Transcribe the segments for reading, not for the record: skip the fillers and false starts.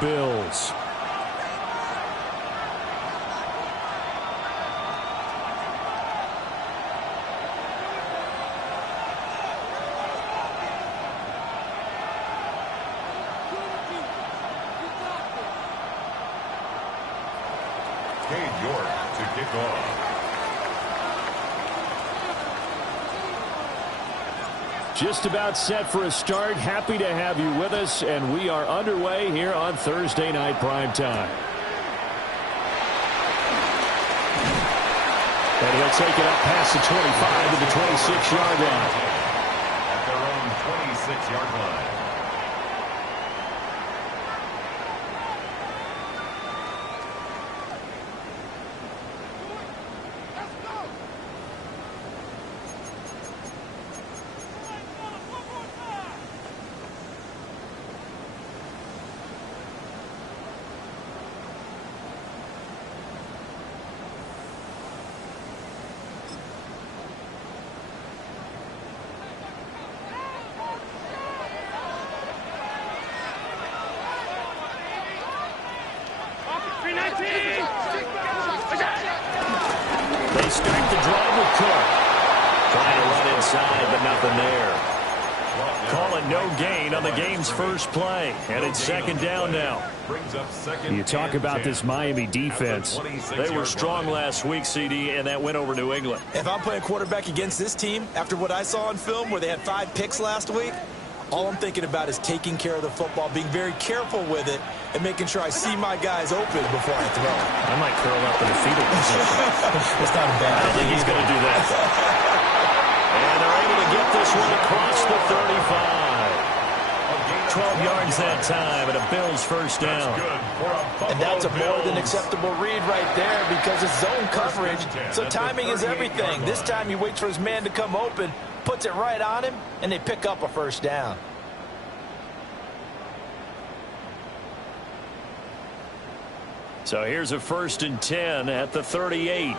Bills. Just about set for a start. Happy to have you with us, and we are underway here on Thursday Night Primetime. And he'll take it up past the 25 to the 26-yard line. At their own 26-yard line. They start the drive with Cook. Trying to run inside, but nothing there. Call it no gain on the game's first play. And it's second down now. You talk about this Miami defense. They were strong last week, CD, and that went over New England. If I'm playing quarterback against this team, after what I saw on film where they had 5 picks last week, all I'm thinking about is taking care of the football, being very careful with it, and making sure I see my guys open before I throw it. I might curl up in a fetal position. It's not a bad I don't think he's going to do that. And they're able to get this one across the 35. 12 yards that time, and a Bills first down. And that's a more than acceptable read right there because it's zone coverage, so timing is everything. This time he waits for his man to come open, puts it right on him, and they pick up a first down. So here's a 1st and 10 at the 38.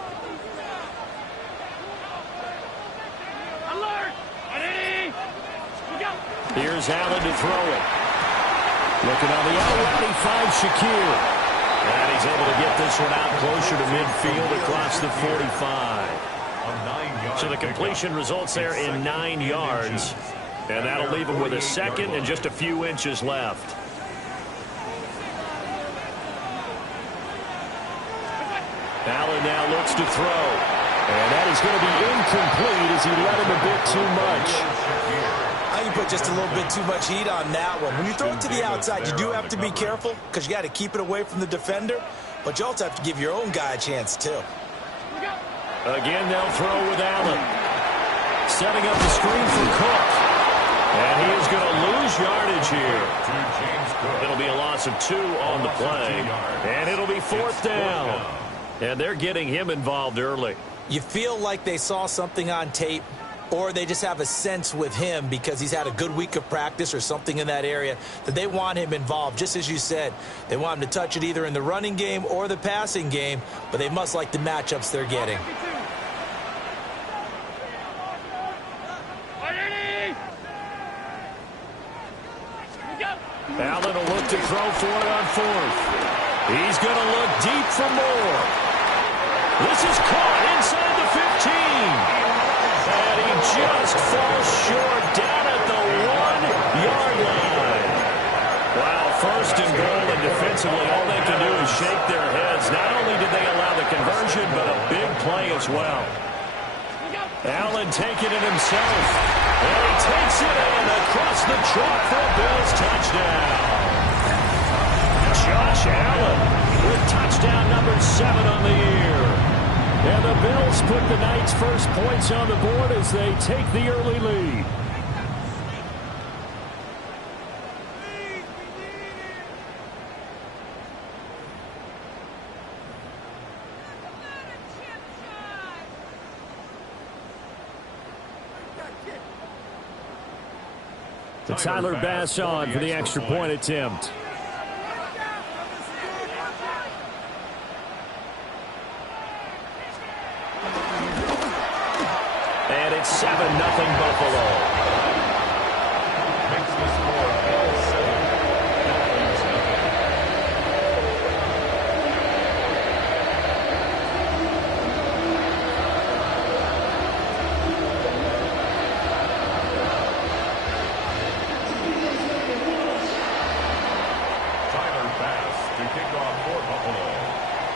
Here's Allen to throw it. Looking on the out route, he finds Shakir. And he's able to get this one out closer to midfield across the 45. So the completion results there in 9 yards. And that'll leave him with a second and just a few inches left. Allen now looks to throw. And that is going to be incomplete as he let him a bit too much. You put just a little bit too much heat on that one. When you throw it to the outside, you do have to be careful because you got to keep it away from the defender, but you also have to give your own guy a chance too. Again, they'll throw with Allen. Setting up the screen for Cook. And he is going to lose yardage here. It'll be a loss of 2 on the play. And it'll be 4th down. And they're getting him involved early. You feel like they saw something on tape, or they just have a sense with him because he's had a good week of practice or something in that area that they want him involved. Just as you said, they want him to touch it either in the running game or the passing game, but they must like the matchups they're getting. Allen will look to throw for it on 4th. He's going to look deep for more. This is caught inside the 15. And he just falls short down at the 1-yard line. Wow, 1st and goal, and defensively all they can do is shake their heads. Not only did they allow the conversion, but a big play as well. Allen taking it himself. And he takes it in across the chalk for a Bills touchdown. Josh Allen with touchdown number 7 on the year. And the Bills put the night's first points on the board as they take the early lead. To Tyler Bass on for the extra point attempt. And it's 7-0 Buffalo. Buffalo.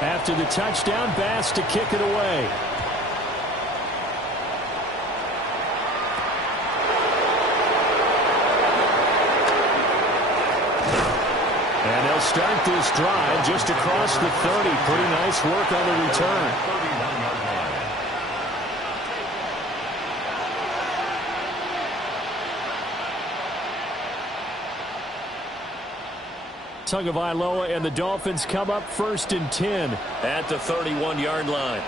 After the touchdown, Bass to kick it away. And they'll start this drive just across the 30. Pretty nice work on the return. 31-yard line. Tagovailoa and the Dolphins come up 1st and 10 at the 31-yard line.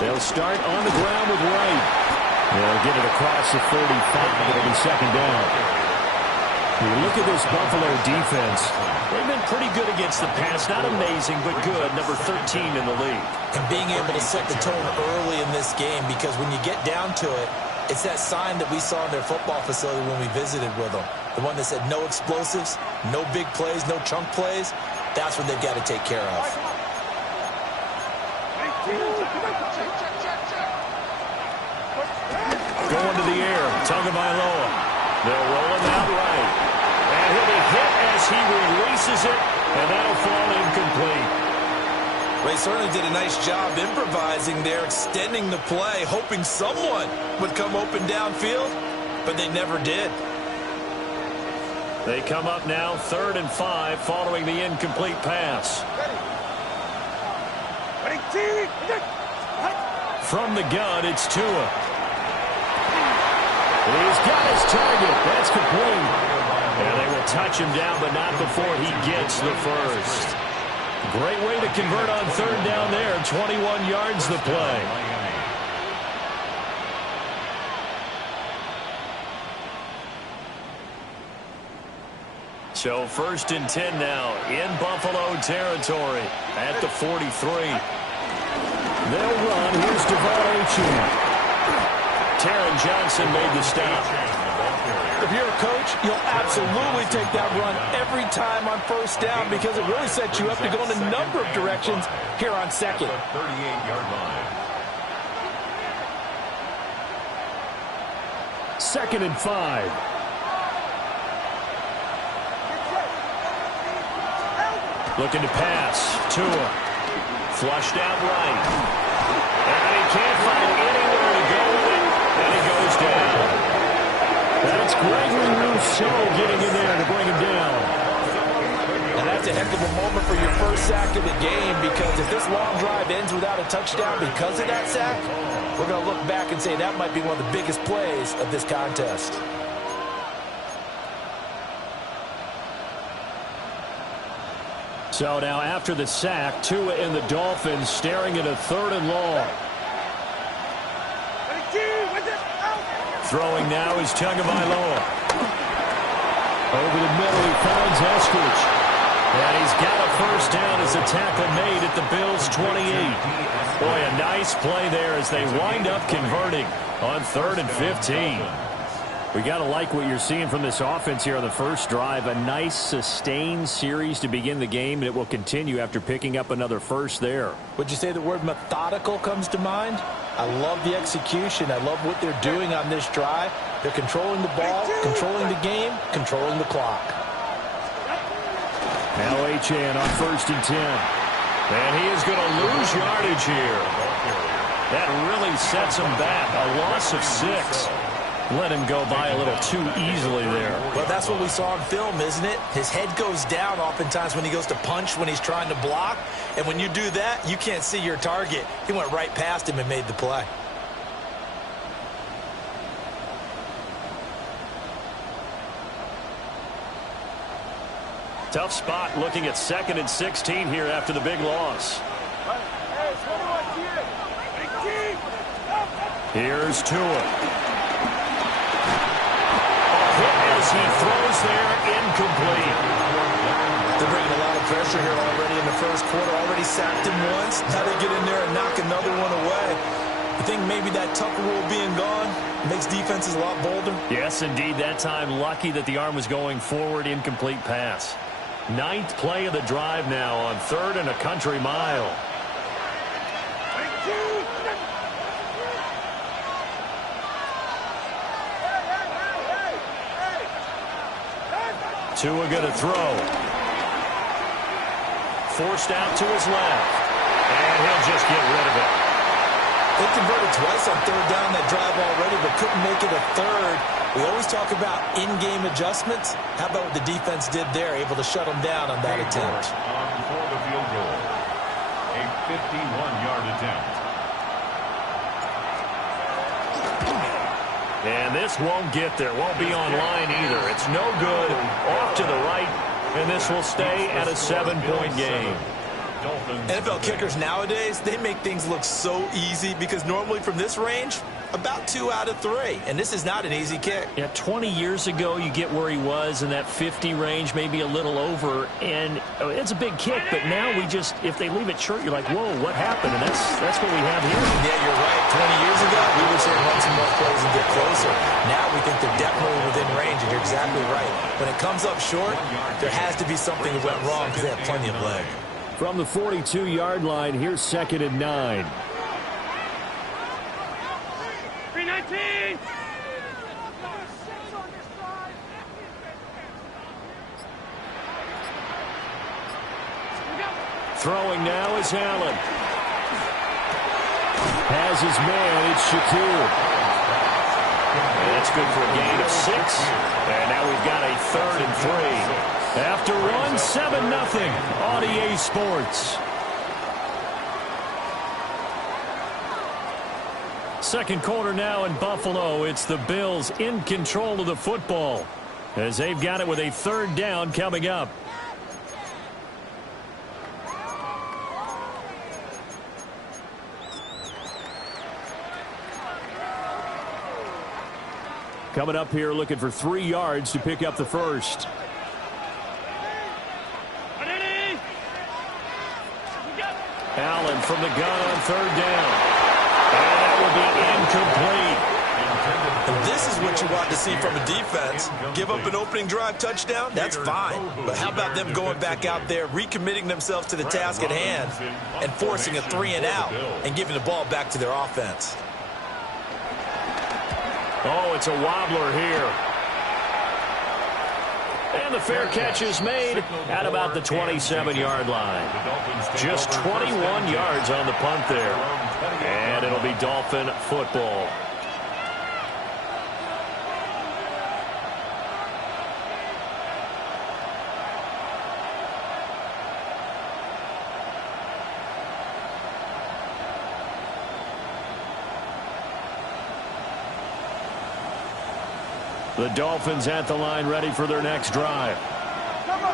They'll start on the ground with Wright. They'll get it across the 45. It'll be 2nd down. You look at this Buffalo defense. They've been pretty good against the pass. Not amazing, but good. Number 13 in the league. And being able to set the tone early in this game, because when you get down to it, it's that sign that we saw in their football facility when we visited with them. The one that said no explosives, no big plays, no chunk plays. That's what they've got to take care of. Going to the air. Tagovailoa. They'll roll him out right. And he'll be hit as he releases it, and that'll fall incomplete. They certainly did a nice job improvising there, extending the play, hoping someone would come open downfield, but they never did. They come up now 3rd and 5 following the incomplete pass. From the gun, it's Tua. He's got his target. That's complete. And they will touch him down, but not before he gets the first. Great way to convert on 3rd down there. 21 yards the play. So 1st and 10 now in Buffalo territory at the 43. They'll run. Here's Devon Achane. Taron Johnson made the stop. If you're a coach, you'll absolutely take that run every time on 1st down because it really sets you up to go in a number of directions here on 2nd. 38-yard line. 2nd and 5. Looking to pass. Tua. Flushed out right. And he can't find anywhere to go with it. And he goes down. That's Gregory Rousseau getting in there to bring him down. And that's a heck of a moment for your first sack of the game, because if this long drive ends without a touchdown because of that sack, we're going to look back and say that might be one of the biggest plays of this contest. So now after the sack, Tua and the Dolphins staring at a 3rd and long. Throwing now is Tagovailoa. Over the middle, he finds Eskridge. And he's got a 1st down as a tackle made at the Bills' 28. Boy, a nice play there as they wind up converting on 3rd and 15. We got to like what you're seeing from this offense here on the first drive. A nice, sustained series to begin the game, and it will continue after picking up another first there. Would you say the word methodical comes to mind? I love the execution. I love what they're doing on this drive. They're controlling the ball, controlling the game, controlling the clock. Now Achane on 1st and 10. And he is going to lose yardage here. That really sets him back. A loss of 6. Let him go by a little too easily there. Well, that's what we saw on film, isn't it? His head goes down oftentimes when he goes to punch, when he's trying to block. And when you do that, you can't see your target. He went right past him and made the play. Tough spot looking at 2nd and 16 here after the big loss. Here's Tua. As he throws there, incomplete. They're bringing a lot of pressure here already in the first quarter. Already sacked him once. Now they get in there and knock another one away. I think maybe that Tucker rule being gone makes defenses a lot bolder. Yes, indeed. That time, lucky that the arm was going forward. Incomplete pass. 9th play of the drive now on 3rd and a country mile. Tua going to throw. Forced out to his left. And he'll just get rid of it. They converted twice on third down that drive already, but couldn't make it a third. We always talk about in-game adjustments. How about what the defense did there, able to shut them down on that attempt? For the field goal. A 51-yard attempt. And this won't get there. Won't be online either. It's no good. Off to the right. And this will stay at a 7-point game. NFL kickers nowadays, they make things look so easy because normally from this range, about 2 out of 3. And this is not an easy kick. Yeah, 20 years ago, you get where he was in that 50 range, maybe a little over. And it's a big kick, but now we just, if they leave it short, you're like, whoa, what happened? And that's what we have here. Yeah, you're right. 20 years ago, we were saying run some more plays and get closer. Now we think they're definitely within range, and you're exactly right. When it comes up short, there has to be something that went wrong because they have plenty of leg. From the 42-yard line, here's 2nd and 9. 319. Throwing now is Allen. Has his man, it's Shakur. And that's good for a gain of 6. And now we've got a 3rd and 3. After one, 7-0 on EA Sports. Second quarter now in Buffalo. It's the Bills in control of the football as they've got it with a 3rd down coming up. Coming up here looking for 3 yards to pick up the first. Allen from the gun on 3rd down. And that will be incomplete. And this is what you want to see from a defense. Give up an opening drive touchdown, that's fine. But how about them going back out there, recommitting themselves to the task at hand, and forcing a 3-and-out and giving the ball back to their offense. Oh, it's a wobbler here. And the fair catch is made at about the 27-yard line. Just 21 yards on the punt there. And it'll be Dolphin football. The Dolphins at the line ready for their next drive.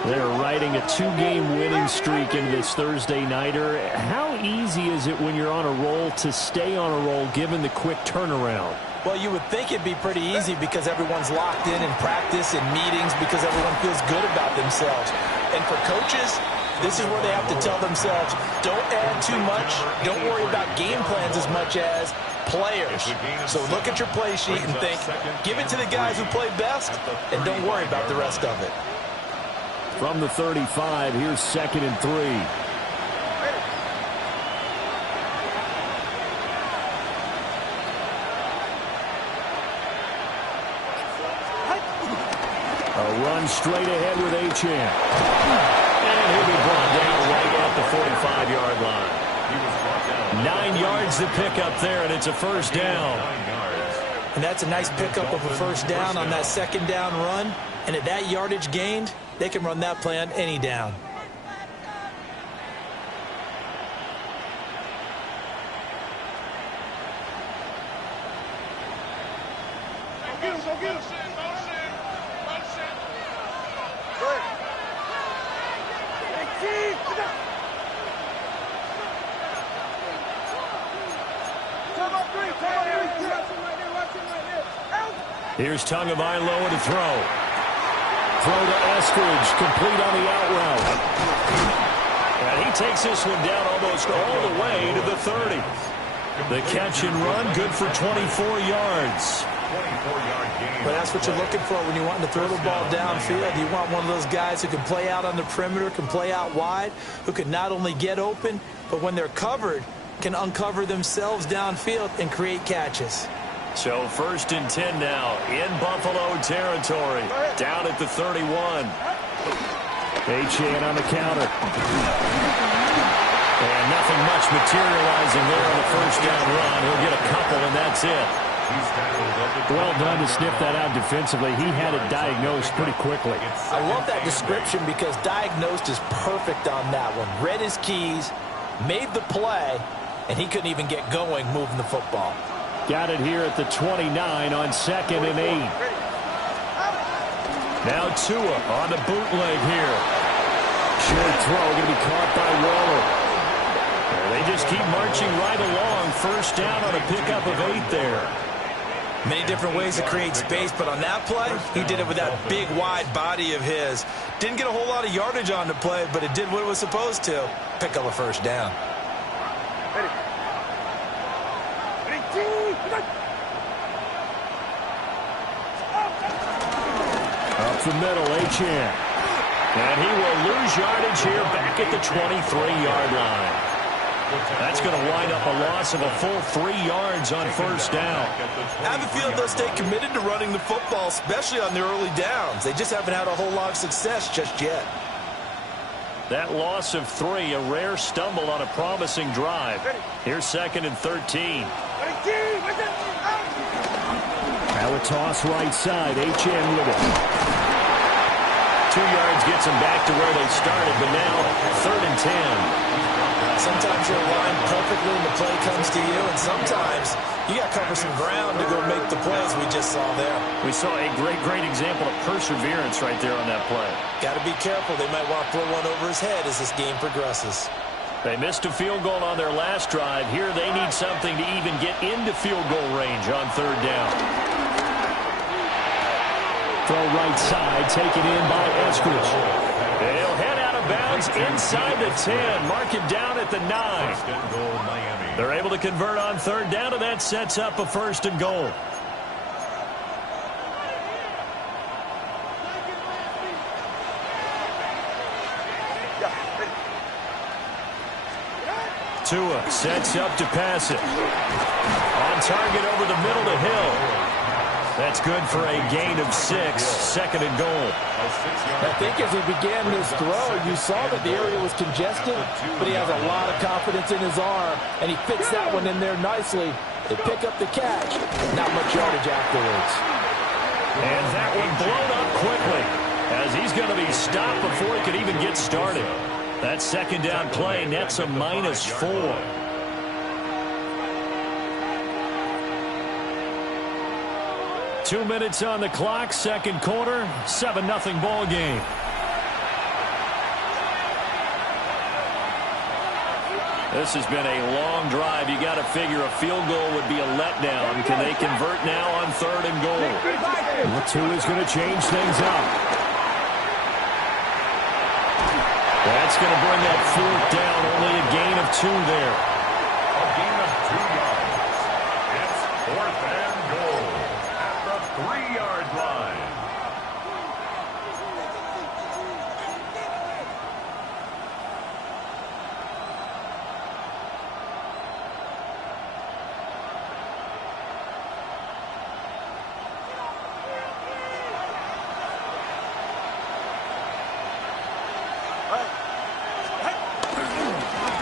They're riding a 2-game winning streak into this Thursday nighter. How easy is it when you're on a roll to stay on a roll given the quick turnaround? Well, you would think it'd be pretty easy because everyone's locked in practice and meetings because everyone feels good about themselves. And for coaches, this is where they have to tell themselves, don't add too much. Don't worry about game plans as much as players. So look at your play sheet and think, give it to the guys who play best, and don't worry about the rest of it. From the 35, here's 2nd and 3. A run straight ahead with Achane. And he'll be brought down right at the 45-yard line. 9 yards to pick up there, and it's a 1st down. And that's a nice pickup of a 1st down on that 2nd down run. And at that yardage gained, they can run that play on any down. Here's Tagovailoa to throw. Throw to Estridge, complete on the out route. And he takes this one down almost all the way to the 30. The catch and run, good for 24 yards. But that's what you're looking for when you want to throw the ball downfield. You want one of those guys who can play out on the perimeter, can play out wide, who can not only get open, but when they're covered, can uncover themselves downfield and create catches. So 1st and 10 now in Buffalo territory, down at the 31. Achane on the counter. And nothing much materializing there on the first down run. He'll get a couple, and that's it. Well done to sniff that out defensively. He had it diagnosed pretty quickly. I love that description because diagnosed is perfect on that one. Read his keys, made the play, and he couldn't even get going moving the football. Got it here at the 29 on 2nd and 8. Now Tua on the bootleg here. Short throw going to be caught by Waller. They just keep marching right along. First down on a pickup of 8 there. Many different ways to create space, but on that play, he did it with that big, wide body of his. Didn't get a whole lot of yardage on the play, but it did what it was supposed to. Pick up a first down. Up the middle, Achane. And he will lose yardage here back at the 23-yard line. That's going to wind up a loss of a full 3 yards on first down. I have a feeling they'll stay committed to running the football, especially on their early downs. They just haven't had a whole lot of success just yet. That loss of 3, a rare stumble on a promising drive. Here's 2nd and 13. Now a toss right side. Achane with it. 2 yards gets them back to where they started, but now 3rd and 10. Sometimes you're aligned perfectly and the play comes to you, and sometimes you got to cover some ground to go make the plays we just saw there. We saw a great example of perseverance right there on that play. Got to be careful. They might want to throw one over his head as this game progresses. They missed a field goal on their last drive. Here they need something to even get into field goal range on 3rd down. Throw right side, taken in by Eskridge. They'll head out of bounds inside the 10. Mark it down at the 9. They're able to convert on 3rd down, and that sets up a 1st and goal. Tua sets up to pass it. On target over the middle to Hill. That's good for a gain of 6, 2nd and goal. I think as he began this throw, you saw that the area was congested, but he has a lot of confidence in his arm, and he fits that one in there nicely. They pick up the catch. Not much yardage afterwards. And that one blown up quickly as he's going to be stopped before he could even get started. That 2nd down play nets a -4. 2 minutes on the clock, 2nd quarter, 7-0 ball game. This has been a long drive. You got to figure a field goal would be a letdown. Can they convert now on 3rd and goal? Well, Tua is going to change things up. That's going to bring that 4th down. Only a gain of 2 there. A gain of 2 yards. It's 4th and goal at the 3-yard line.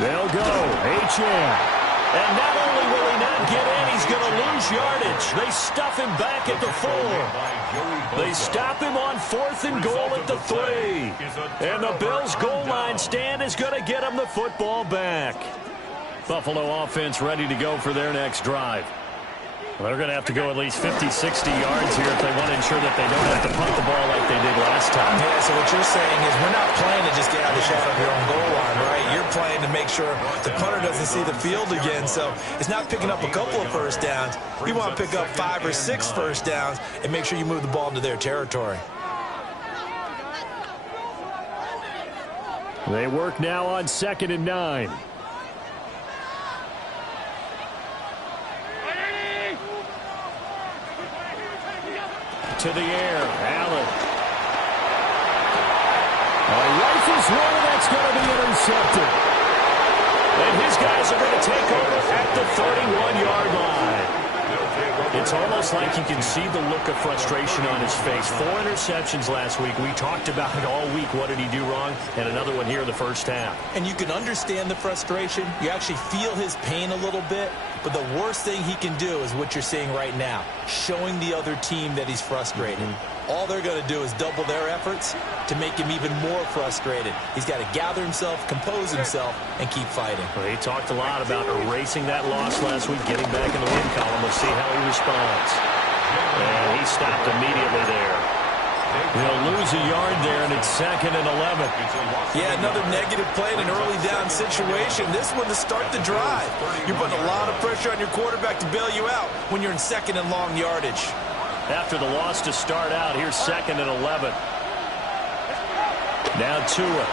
They'll go. Achane. And not only will he not get in, he's going to lose yardage. They stuff him back at the 4. They stop him on 4th and goal at the 3. And the Bills' goal line stand is going to get him the football back. Buffalo offense ready to go for their next drive. Well, they're going to have to go at least 50, 60 yards here if they want to ensure that they don't have to punt the ball like they did last time. Yeah, so what you're saying is we're not playing to just get out of the shadow of your own goal line, right? You're playing to make sure the punter doesn't see the field again. So it's not picking up a couple of first downs. You want to pick up 5 or 6 first downs and make sure you move the ball into their territory. They work now on 2nd and 9. To the air, Allen. A rifles one that's going to be intercepted. And his guys are going to take over at the 31-yard line. It's almost like you can see the look of frustration on his face. 4 interceptions last week. We talked about it all week. What did he do wrong? And another one here in the first half. And you can understand the frustration. You actually feel his pain a little bit. But the worst thing he can do is what you're seeing right now, showing the other team that he's frustrated. All they're going to do is double their efforts to make him even more frustrated. He's got to gather himself, compose himself, and keep fighting. Well, he talked a lot about erasing that loss last week, getting back in the win column. We'll see how he responds. And he stopped immediately there. He'll lose a yard there, and it's 2nd and 11. Yeah, another negative play in an early down situation. This one to start the drive. You're putting a lot of pressure on your quarterback to bail you out when you're in 2nd and long yardage. After the loss to start out, here's 2nd and 11. Now Tua.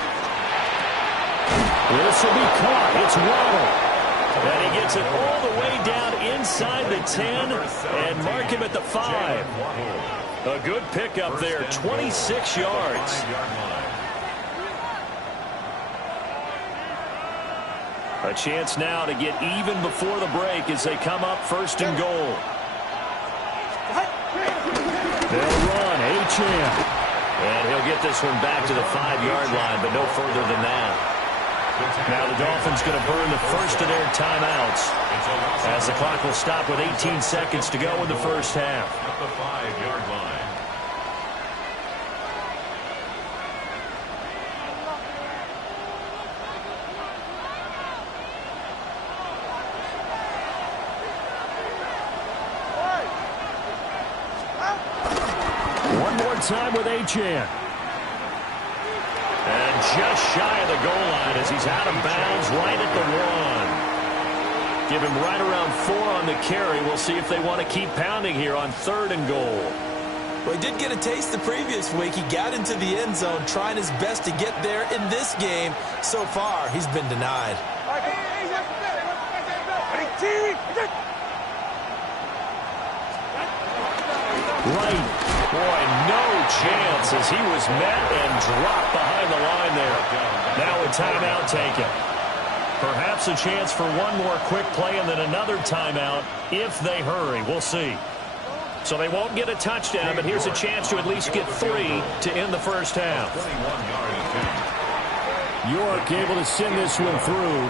This will be caught. It's Waddle. And he gets it all the way down inside the 10 and mark him at the 5. A good pickup there, 26 yards. A chance now to get even before the break as they come up 1st and goal. They'll run, Achane. And he'll get this one back to the 5-yard line, but no further than that. Now the Dolphins going to burn the first of their timeouts as the clock will stop with 18 seconds to go in the first half. At the 5-yard line. One more time with Achane. And just shy of the goal line as he's out of bounds right at the 1. Give him right around 4 on the carry. We'll see if they want to keep pounding here on 3rd and goal. Well, he did get a taste the previous week. He got into the end zone trying his best to get there in this game. So far, he's been denied. Right. Boy, no chance as he was met and dropped behind the line there. Now a timeout taken. Perhaps a chance for one more quick play and then another timeout if they hurry. We'll see. So they won't get a touchdown, but here's a chance to at least get 3 to end the first half. York able to send this one through.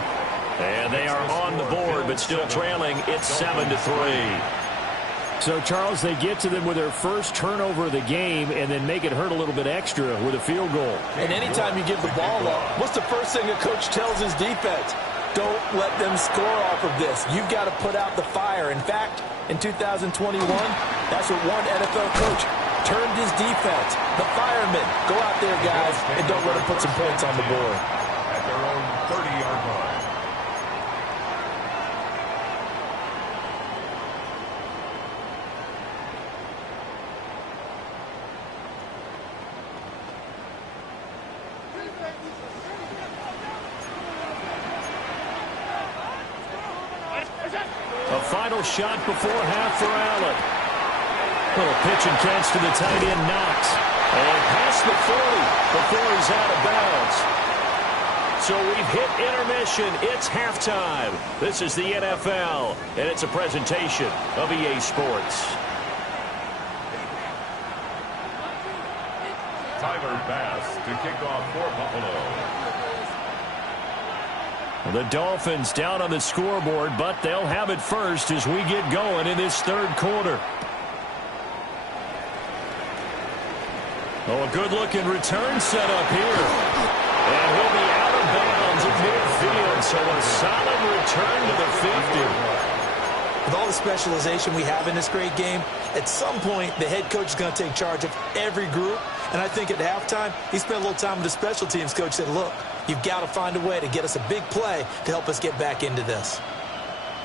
And they are on the board, but still trailing. It's 7-3. So, Charles, they get to them with their first turnover of the game and then make it hurt a little bit extra with a field goal. And anytime you give the ball up, what's the first thing a coach tells his defense? Don't let them score off of this. You've got to put out the fire. In fact, in 2021, that's what one NFL coach termed his defense. The firemen. Go out there, guys, and don't let them put some points on the board. At their own 30-yard line. A final shot before half for Allen. Little pitch and catch to the tight end, Knox. And past the 40 before he's out of bounds. So we've hit intermission. It's halftime. This is the NFL, and it's a presentation of EA Sports. Tyler Bass to kick off for Buffalo. The Dolphins down on the scoreboard, but they'll have it first as we get going in this third quarter. Oh, a good-looking return set up here. And he'll be out of bounds at midfield, so a solid return to the 50. With all the specialization we have in this great game, at some point, the head coach is going to take charge of every group. And I think at halftime, he spent a little time with the special teams coach, said, look, you've got to find a way to get us a big play to help us get back into this.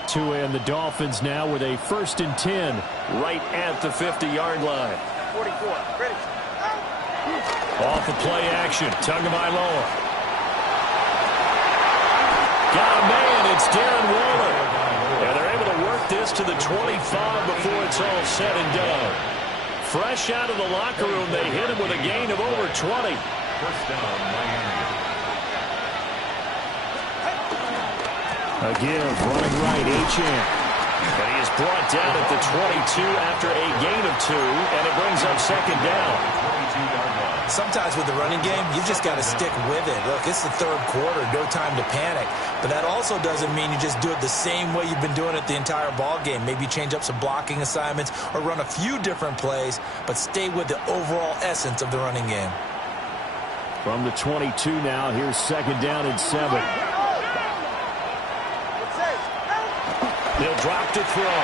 Tua and the Dolphins now with a 1st and 10 right at the 50-yard line. 44, ready. Off of play action, Tagovailoa. Got a man, it's Darren Waller. And they're able to work this to the 25 before it's all said and done. Fresh out of the locker room, they hit him with a gain of over 20. First down, Miami. A give, running right, Achane. But he is brought down at the 22 after a gain of 2, and it brings up second down. Sometimes with the running game, you just got to stick with it. Look, it's the third quarter, no time to panic. But that also doesn't mean you just do it the same way you've been doing it the entire ball game. Maybe change up some blocking assignments or run a few different plays, but stay with the overall essence of the running game. From the 22 now, here's second down and 7. He'll drop to throw.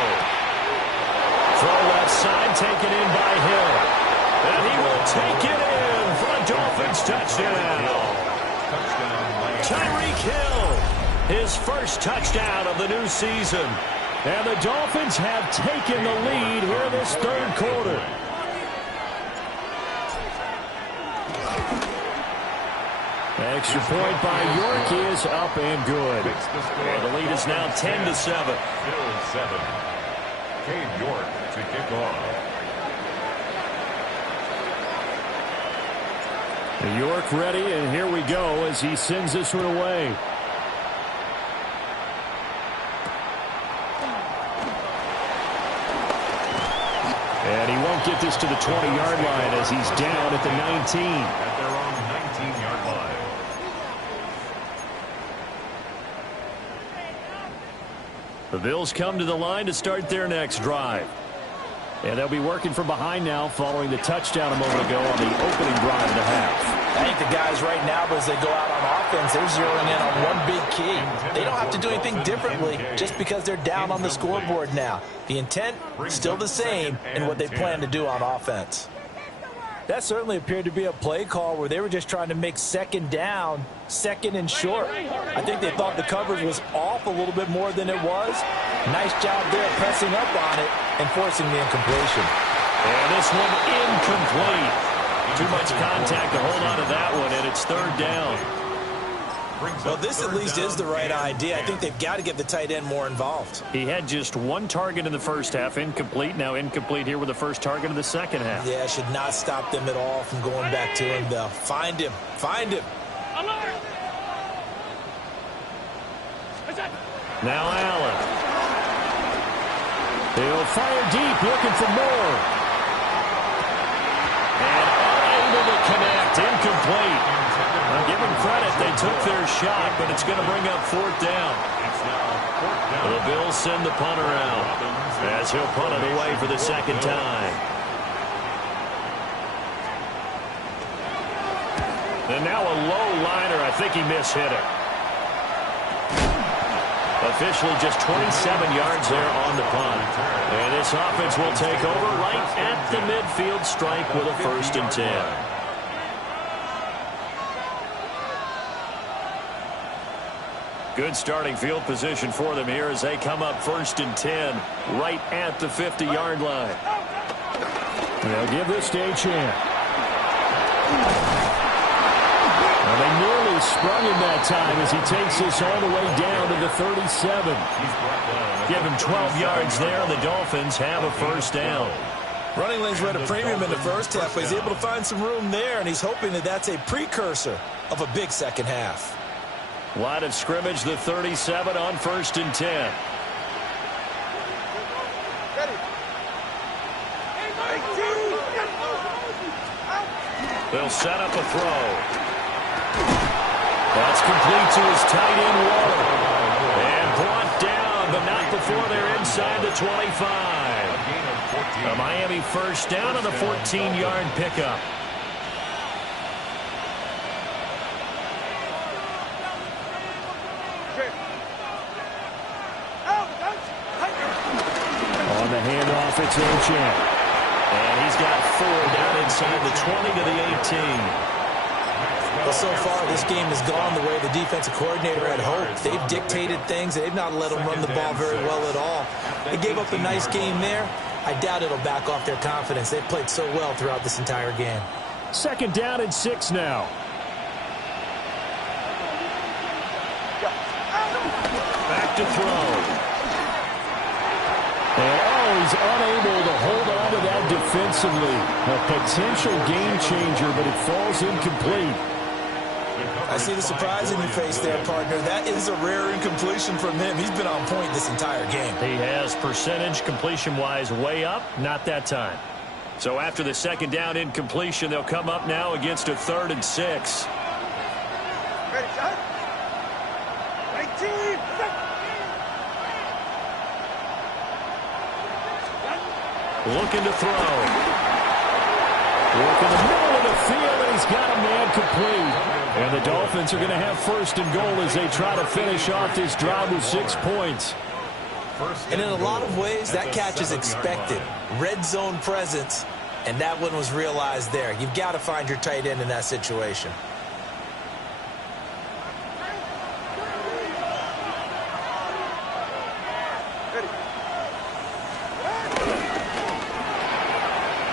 Throw left side, taken in by Hill. And he will take it in for a Dolphins touchdown. Tyreek Hill, his first touchdown of the new season. And the Dolphins have taken the lead here this third quarter. Extra point by York is up and good. And the lead is now 10-7. Still 7. Cade York to kick off. York ready, and here we go as he sends this one away. And he won't get this to the 20-yard line as he's down at the 19. At their own 19-yard line. The Bills come to the line to start their next drive. And they'll be working from behind now following the touchdown a moment ago on the opening drive of the half. I think the guys right now, as they go out on offense, they're zeroing in on one big key. They don't have to do anything differently just because they're down on the scoreboard now. The intent, still the same in what they plan to do on offense. That certainly appeared to be a play call where they were just trying to make second down, second and short. I think they thought the coverage was off a little bit more than it was. Nice job there pressing up on it and forcing the incompletion. And this one incomplete. Too much contact to hold on to that one, and it's third down. Well, this at least is the right idea. I think they've got to get the tight end more involved. He had just one target in the first half, incomplete. Now incomplete here with the first target of the second half. Yeah, should not stop them at all from going back to him, though. Find him. Find him. Now Allen. He'll fire deep, looking for more. And unable to connect, incomplete. I'll give them credit, they took their shot, but it's going to bring up fourth down. The Bills send the punter out as he'll punt it away for the second time. And now a low liner. I think he mishit it. Officially just 27 yards there on the punt. And this offense will take over right at the midfield stripe with a 1st and 10. Good starting field position for them here as they come up 1st and 10 right at the 50-yard line. They'll give this to Achane. Well, they nearly sprung him that time as he takes this all the way down to the 37. Give him 12 yards there, and the Dolphins have a 1st down. Running lanes were at a premium in the first half, but he's able to find some room there, and he's hoping that that's a precursor of a big second half. Line of scrimmage, the 37 on 1st and 10. They'll set up a throw. That's complete to his tight end, Waller. And brought down, but not before they're inside the 25. A Miami 1st down on the 14-yard pickup. On the handoff, it's Achane. And he's got 4 down inside the 20 to the 18. Well, so far, this game has gone the way the defensive coordinator had hoped. They've dictated things. They've not let them run the ball very well at all. They gave up a nice game there. I doubt it'll back off their confidence. They've played so well throughout this entire game. 2nd down and 6 now. Back to throw. And he's unable to hold on to that defensively. A potential game changer, but it falls incomplete. I see the surprise in your face there, partner. That is a rare incompletion from him. He's been on point this entire game. He has percentage completion-wise way up, not that time. So after the second down incompletion, they'll come up now against a 3rd and 6. Ready, shot. 19. Looking to throw. Work in the middle of the field, and he's got a man complete. And the Dolphins are going to have 1st and goal as they try to finish off this drive with 6 points. And in a lot of ways, that catch is expected. Red zone presence, and that one was realized there. You've got to find your tight end in that situation.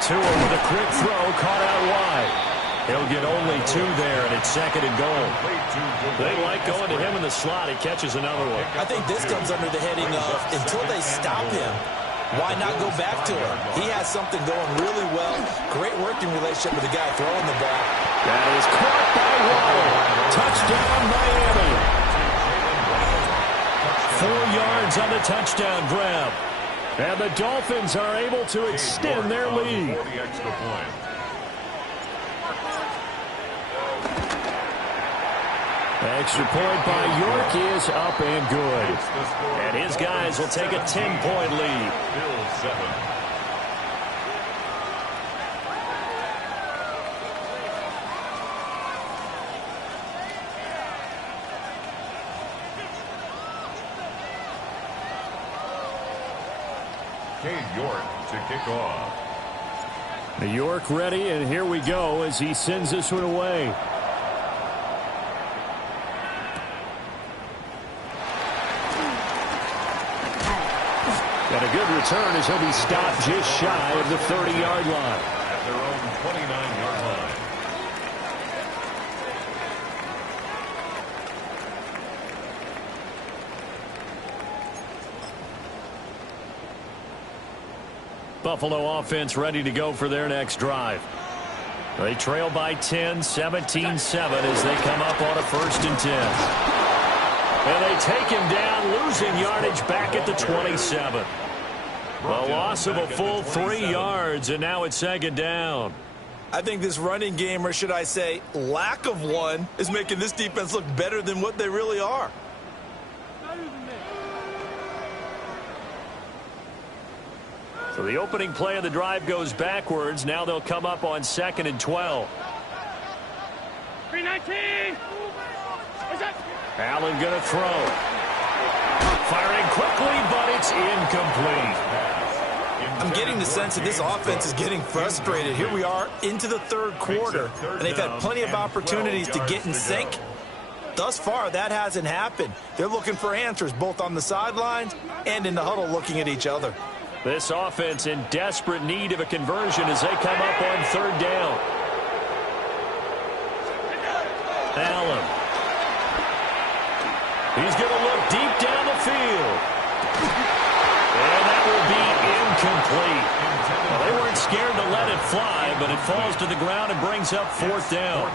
Tua with a quick throw, caught out wide. He'll get only 2 there, and it's 2nd and goal. They like going to him in the slot. He catches another one. I think this comes under the heading of, until they stop him, why not go back to him? He has something going really well. Great working relationship with the guy throwing the ball. That is caught by Waddle. Touchdown, Miami. 4 yards on the touchdown grab. And the Dolphins are able to extend their lead. Extra point by York is up and good. And his guys will take a 10-point lead. York to kick off. York ready, and here we go as he sends this one away. And a good return as he'll be stopped just shy of the 30-yard line. At their own 29-yard line. Buffalo offense ready to go for their next drive. They trail by 10, 17-7 as they come up on a 1st and 10. And they take him down, losing yardage back at the 27. A loss of a full 3 yards, and now it's 2nd down. I think this running game, or should I say lack of one, is making this defense look better than what they really are. So the opening play of the drive goes backwards. Now they'll come up on 2nd and 12. 319. Allen going to throw. Firing quickly, but it's incomplete. I'm getting the sense that this offense is getting frustrated. Here we are into the 3rd quarter, and they've had plenty of opportunities to get in sync. Thus far, that hasn't happened. They're looking for answers both on the sidelines and in the huddle looking at each other. This offense in desperate need of a conversion as they come up on 3rd down. Allen. He's going to look deep down the field. And that will be incomplete. Well, they weren't scared to let it fly, but it falls to the ground and brings up 4th down.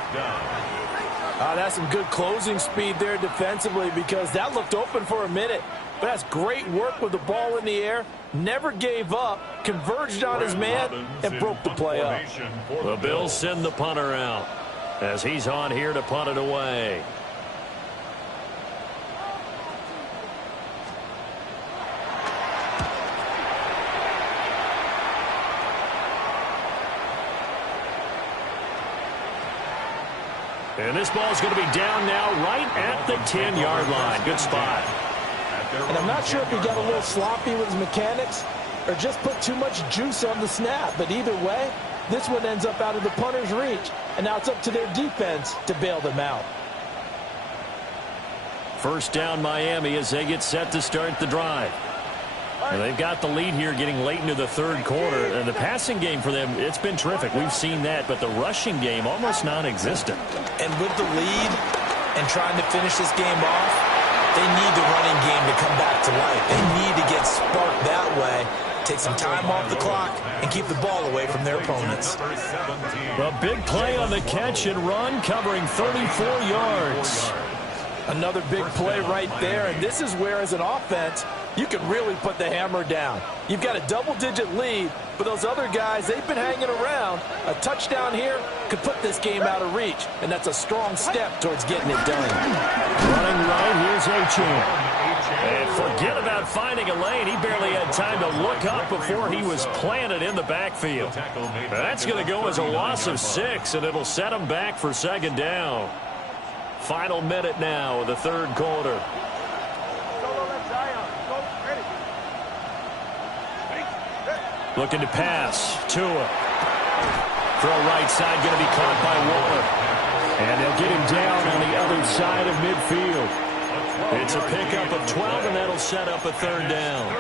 That's some good closing speed there defensively because that looked open for a minute. But that's great work with the ball in the air. Never gave up, converged on his man, and broke the play up. The Bills send the punter out as he's on here to punt it away. And this ball's going to be down now right at the 10-yard line. Good spot. And I'm not sure if he got a little sloppy with his mechanics or just put too much juice on the snap. But either way, this one ends up out of the punter's reach. And now it's up to their defense to bail them out. 1st down Miami as they get set to start the drive. And they've got the lead here getting late into the 3rd quarter. And the passing game for them, it's been terrific. We've seen that. But the rushing game, almost non-existent. And with the lead and trying to finish this game off, they need the running game to come back to life. They need to get sparked that way take some time off the clock and keep the ball away from their opponents. A big play on the catch and run, covering 34 yards. Another big play right there, and this is where, as an offense, you can really put the hammer down. You've got a double-digit lead, but those other guys, they've been hanging around. A touchdown here could put this game out of reach, and that's a strong step towards getting it done. Running right, here's Achane. And forget about finding a lane. He barely had time to look up before he was planted in the backfield. That's going to go as a loss of 6, and it'll set him back for second down. Final minute now of the third quarter. Looking to pass. Tua. Throw right side, going to be caught by Waller. And they'll get him down on the other side of midfield. It's a pickup of 12, and that'll set up a third down.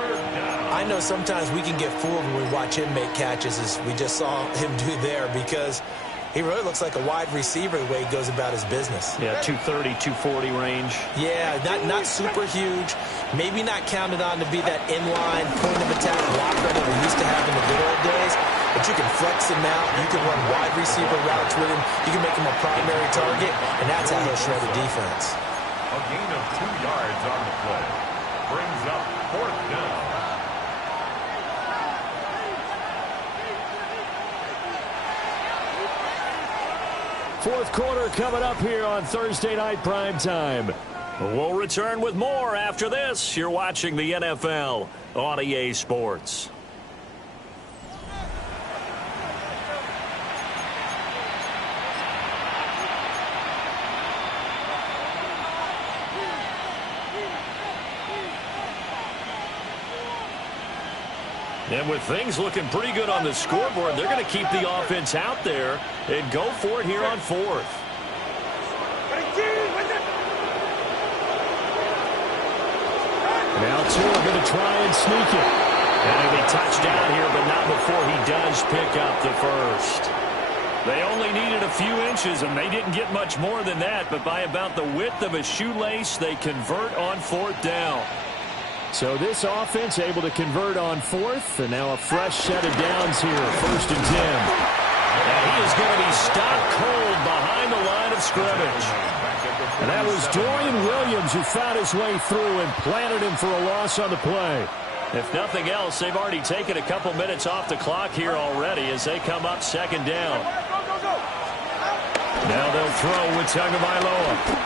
I know sometimes we can get fooled when we watch him make catches, as we just saw him do there, because he really looks like a wide receiver the way he goes about his business. Yeah, 230, 240 range. Yeah, not super huge. Maybe not counted on to be that inline point-of-attack blocker that we used to have in the good old days. But you can flex him out. You can run wide receiver routes with him. You can make him a primary target, and that's how he'll shred a defense. A gain of 2 yards on the play. Brings up 4th down. Fourth quarter coming up here on Thursday Night Primetime. We'll return with more after this. You're watching the NFL on EA Sports. And with things looking pretty good on the scoreboard, they're going to keep the offense out there and go for it here on 4th. Now Tua going to try and sneak it. And he'll be touched down here, but not before he does pick up the first. They only needed a few inches, and they didn't get much more than that. But by about the width of a shoelace, they convert on 4th down. So this offense able to convert on 4th, and now a fresh set of downs here, 1st and 10. And he is going to be stopped cold behind the line of scrimmage. And that was Dorian Williams who found his way through and planted him for a loss on the play. If nothing else, they've already taken a couple minutes off the clock here already as they come up 2nd down. Now they'll throw with Tagovailoa.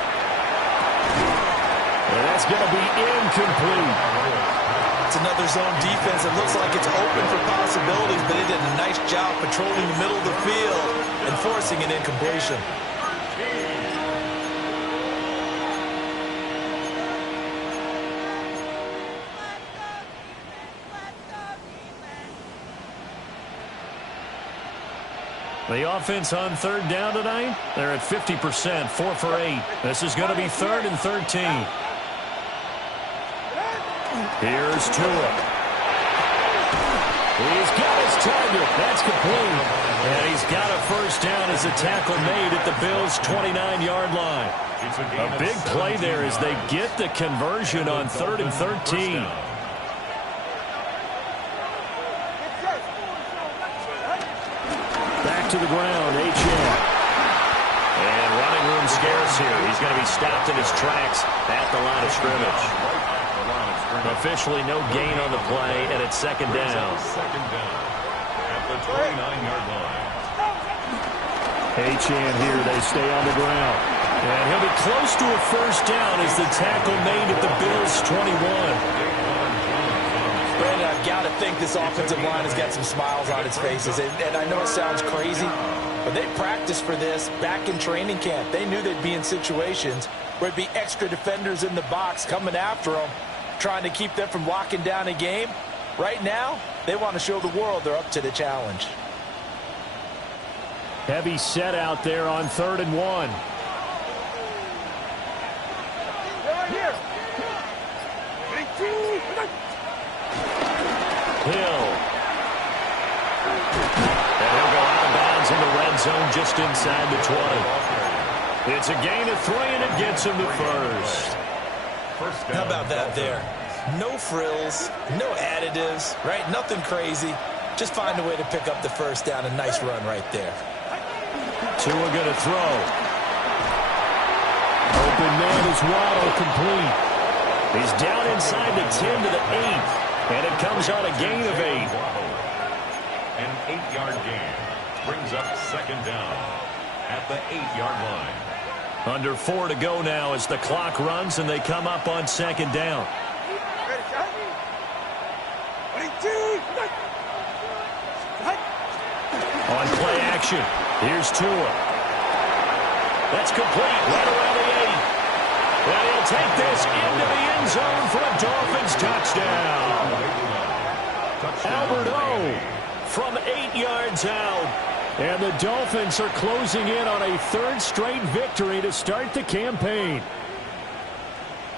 And that's going to be incomplete. It's another zone defense. It looks like it's open for possibilities, but they did a nice job patrolling the middle of the field and forcing an incompletion. The offense on 3rd down tonight, they're at 50%, 4 for 8. This is going to be 3rd and 13. Here's Tua. He's got his target. That's complete. And he's got a first down as a tackle made at the Bills' 29-yard line. A big play there as they get the conversion on 3rd and 13. Back to the ground, Achane. And running room scarce here. He's going to be stopped in his tracks at the line of scrimmage. Officially no gain on the play, and it's 2nd down. At the 29-yard line. Achane here, they stay on the ground. And he'll be close to a first down as the tackle made at the Bills' 21. Brandon, I've got to think this offensive line has got some smiles on its faces. And I know it sounds crazy, but they practiced for this back in training camp. They knew they'd be in situations where it'd be extra defenders in the box coming after them, trying to keep them from locking down a game. Right now, they want to show the world they're up to the challenge. Heavy set out there on 3rd and 1. Hill. And he'll go out of bounds in the red zone just inside the 20. It's a gain of 3, and it gets him to first. How about that there? No frills, no additives, right? Nothing crazy. Just find a way to pick up the first down. A nice run right there. Tua going to throw. Open man is Waddle, complete. He's down inside the 10 to the 8. And it comes on a gain of 8. An 8-yard gain brings up second down at the 8-yard line. Under 4 to go now as the clock runs and they come up on second down. Ready, shot. 22. On play action, here's Tua. That's complete right around the 8. And he'll take this into the end zone for a Dolphins touchdown. Albert O from 8 yards out. And the Dolphins are closing in on a third straight victory to start the campaign.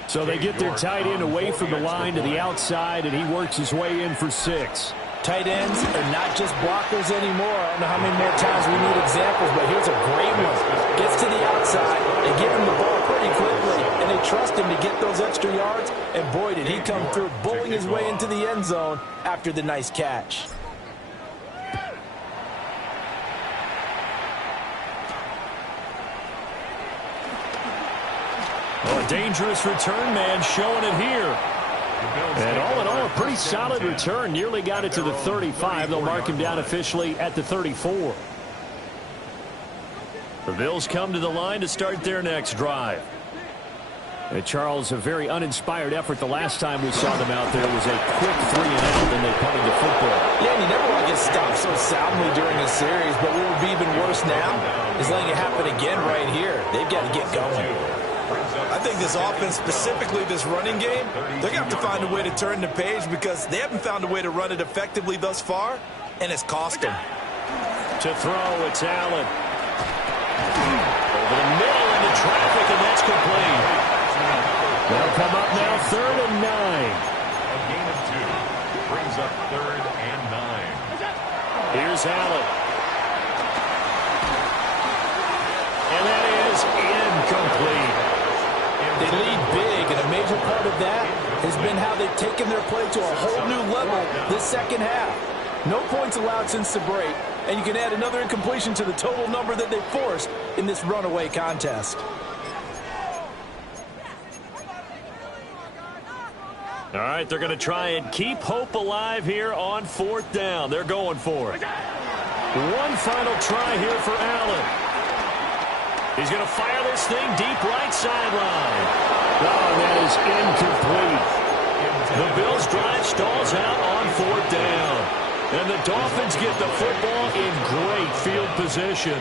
So they get their tight end away from the line to the outside, and he works his way in for 6. Tight ends are not just blockers anymore. I don't know how many more times we need examples, but here's a great one. Gets to the outside, they give him the ball pretty quickly, and they trust him to get those extra yards. And boy, did he come through, bowling his way into the end zone after the nice catch. Oh, a dangerous return man showing it here. And all in all, a pretty solid return. Nearly got it to the 35. They'll mark him down officially at the 34. The Bills come to the line to start their next drive. Charles, a very uninspired effort. The last time we saw them out there was a quick 3-and-out, then they punted the football. Yeah, and you never want to get stopped so soundly during a series, but what would be even worse now is letting it happen again right here. They've got to get going. I think this offense, specifically this running game, they're going to have to find a way to turn the page because they haven't found a way to run it effectively thus far, and it's cost them. To throw, it's Allen. Over the middle into traffic, and that's complete. They'll come up now 3rd and 9. A gain of 2 brings up 3rd and 9. Here's Allen. And that is incomplete. They lead big, and a major part of that has been how they've taken their play to a whole new level this second half. No points allowed since the break, and you can add another incompletion to the total number that they forced in this runaway contest. All right, they're going to try and keep hope alive here on 4th down. They're going for it. One final try here for Allen. He's going to fire this thing deep right sideline. Oh, that is incomplete. The Bills' drive stalls out on 4th down. And the Dolphins get the football in great field position.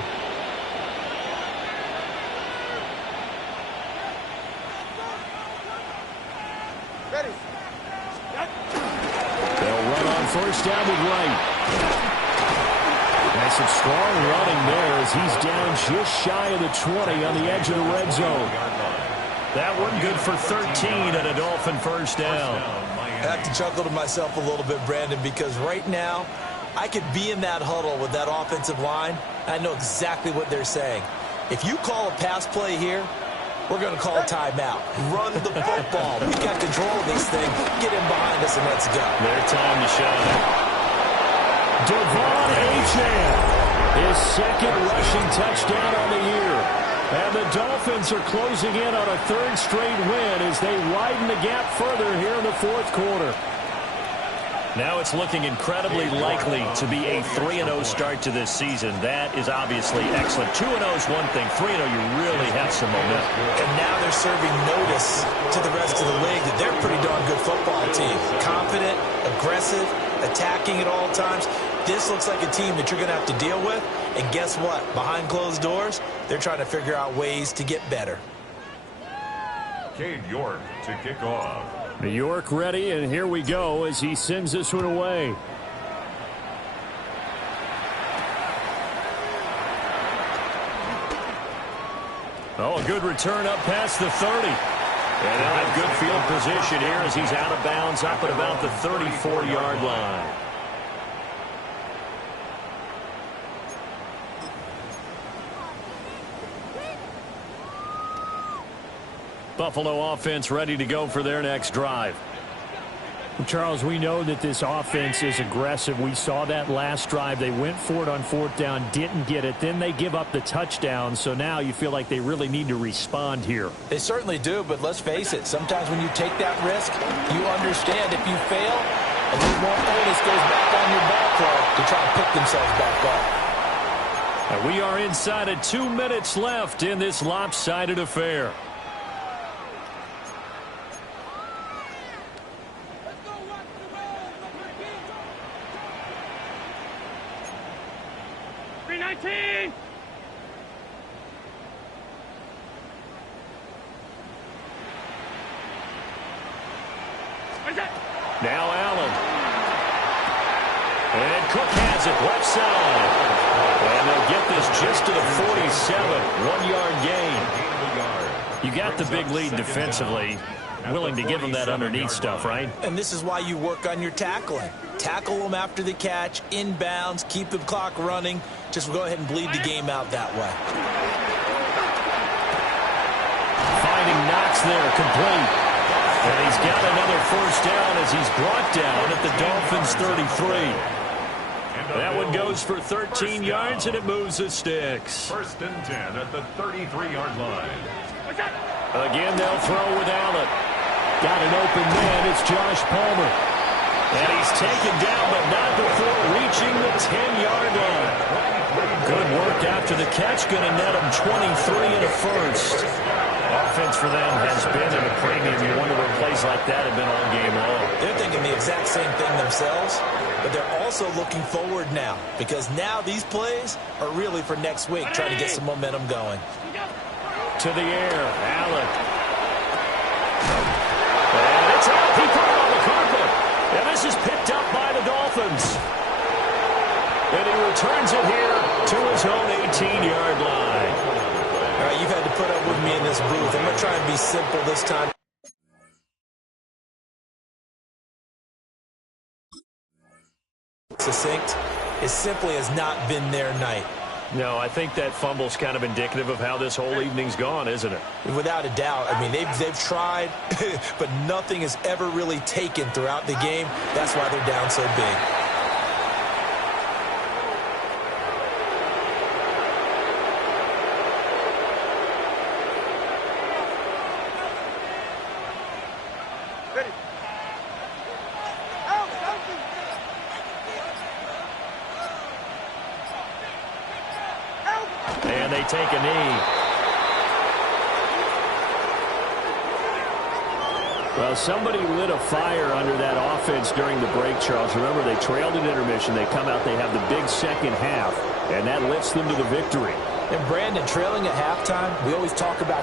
Ready. They'll run on 1st down with Wright. That's some strong running there as he's down just shy of the 20 on the edge of the red zone. That one good for 13 and a Dolphin first down. I have to chuckle to myself a little bit, Brandon, because right now I could be in that huddle with that offensive line. I know exactly what they're saying. If you call a pass play here, we're going to call a timeout. Run the football. We got control of this thing. Get in behind us and let's go. Their time to shine. Devon Achane, his 2nd rushing touchdown on the year. And the Dolphins are closing in on a 3rd straight win as they widen the gap further here in the 4th quarter. Now it's looking incredibly likely to be a 3-0 start to this season. That is obviously excellent. 2-0 is one thing. 3-0, you really have some momentum. And now they're serving notice to the rest of the league that they're a pretty darn good football team. Confident, aggressive, attacking at all times. This looks like a team that you're going to have to deal with. And guess what? Behind closed doors, they're trying to figure out ways to get better. Cade York to kick off. York ready, and here we go as he sends this one away. Oh, a good return up past the 30. And they'll have good field position here as he's out of bounds up at about the 34-yard line. Buffalo offense ready to go for their next drive. Charles, we know that this offense is aggressive. We saw that last drive. They went for it on fourth down, didn't get it. Then they give up the touchdown. So now you feel like they really need to respond here. They certainly do, but let's face it. Sometimes when you take that risk, you understand if you fail, a little more onus goes back on your ball club to try to pick themselves back up. And we are inside of 2 minutes left in this lopsided affair. Now Allen. And Cook has it left side. And they'll get this just to the 47. 1 yard gain. You got the big lead defensively. Willing to give them that underneath stuff, right? And this is why you work on your tackling. Tackle them after the catch, inbounds, keep the clock running. Just go ahead and bleed the game out that way. Finding Knox there, complete. And he's got another first down as he's brought down at the Dolphins' 33. That one goes for 13 yards, and it moves the sticks. 1st and 10 at the 33-yard line. Again, they'll throw with Allen. Got an open man. It's Josh Palmer. And he's taken down, but not before reaching the 10-yard line. Good work after the catch. Going to net him 23 and a first. Offense for them has been at a premium. You wonder where plays like that have been all game long. They're thinking the exact same thing themselves, but they're also looking forward now because now these plays are really for next week, trying to get some momentum going. To the air, Allen. And it's out. He put it on the carpet. And this is picked up by the Dolphins. And he returns it here to his own 18-yard line. All right, you've had to put up with me in this booth. I'm going to try and be simple this time. Succinct. It simply has not been their night. No, I think that fumble's kind of indicative of how this whole evening's gone, isn't it? Without a doubt. I mean, they've tried, but nothing is ever really taken throughout the game. That's why they're down so big. And they take a knee. Well, somebody lit a fire under that offense during the break, Charles. Remember, they trailed at intermission. They come out, they have the big second half, and that lifts them to the victory. And Brandon, trailing at halftime, we always talk about